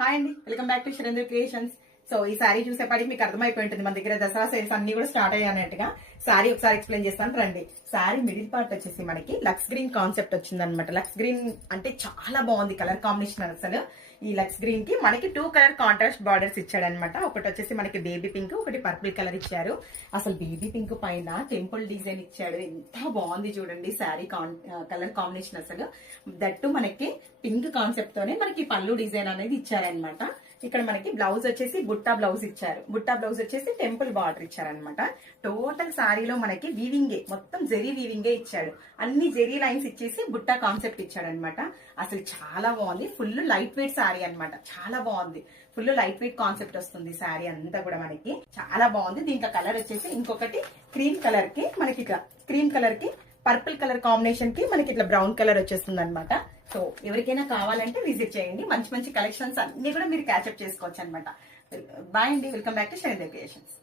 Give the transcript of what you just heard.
Hi అండి, welcome back to Sharendra creations. So ఈ సారీ చూసేపాటికి మీకు అర్థమైపోయి ఉంటుంది మన దగ్గర దసరా సేల్స్ అన్ని కూడా స్టార్ట్ అయ్యానట్టుగా. సారీ ఒకసారి ఎక్స్ప్లెయిన్ చేస్తాను రండి. సారీ మిడిల్ పార్ట్ వచ్చేసి మనకి లక్స్ గ్రీన్ కాన్సెప్ట్ వచ్చింది అనమాట. లక్స్ గ్రీన్ అంటే చాలా బాగుంది కలర్ కాంబినేషన్. అసలు ఈ లక్స్ గ్రీన్ కి మనకి 2 కలర్ కాంట్రాస్ట్ బార్డర్స్ ఇచ్చాడు అనమాట. ఒకటి వచ్చేసి మనకి బేబీ పింక్, ఒకటి పర్పుల్ కలర్ ఇచ్చారు. అసలు బేబీ పింక్ పైన టెంపుల్ డిజైన్ ఇచ్చాడు. ఎంత బాగుంది చూడండి శారీ కలర్ కాంబినేషన్. అసలు దట్టు మనకి పింక్ కాన్సెప్ట్ తోనే మనకి పళ్ళు డిజైన్ అనేది ఇచ్చారనమాట. ఇక్కడ మనకి బ్లౌజ్ వచ్చేసి బుట్టా బ్లౌజ్ ఇచ్చారు. బుట్టా బ్లౌజ్ వచ్చేసి టెంపుల్ బార్డర్ ఇచ్చారనమాట. టోటల్ సారీలో మనకి వీవింగే, మొత్తం జెరీ వీవింగే ఇచ్చాడు. అన్ని జెరీ లైన్స్ ఇచ్చేసి బుట్టా కాన్సెప్ట్ ఇచ్చాడు అనమాట. అసలు చాలా బాగుంది. ఫుల్ లైట్ వెయిట్ సారీ అనమాట. చాలా బాగుంది. ఫుల్ లైట్ వెయిట్ కాన్సెప్ట్ వస్తుంది సారీ అంతా కూడా మనకి. చాలా బాగుంది. దీంట్లో కలర్ వచ్చేసి ఇంకొకటి క్రీమ్ కలర్ కి మనకి ఇట్లా క్రీమ్ కలర్ కి పర్పుల్ కలర్ కాంబినేషన్ కి మనకి ఇట్లా బ్రౌన్ కలర్ వచ్చేస్తుంది అనమాట. సో ఎవరికైనా కావాలంటే విజిట్ చేయండి. మంచి మంచి కలెక్షన్స్ అన్ని కూడా మీరు క్యాచప్ చేసుకోవచ్చు అనమాట. బాయ్ అండి, welcome back to Sharendra creations.